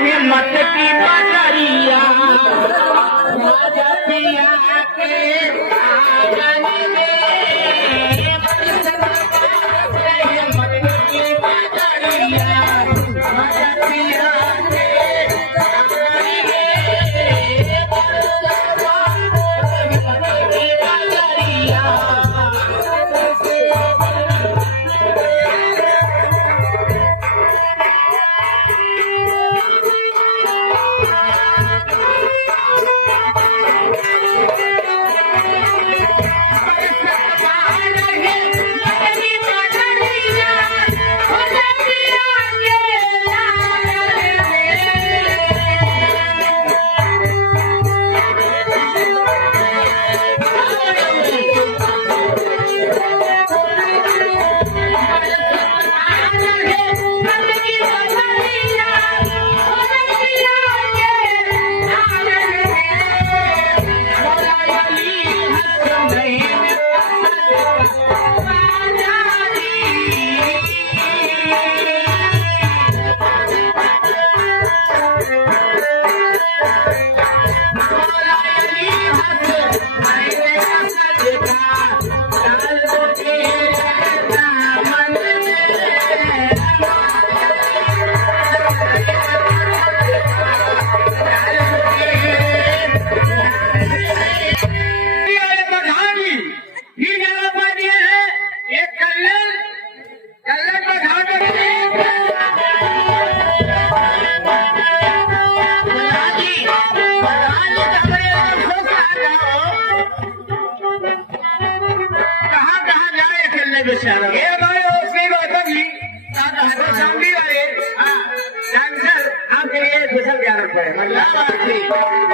हिम्मत की बजरिया पिया के आंगन में हिम्मत की बजरिया पिया के ये भाई उसकी बात भी समझी वाले डांसर आपके लिए स्पेशल क्या रखा है मतलब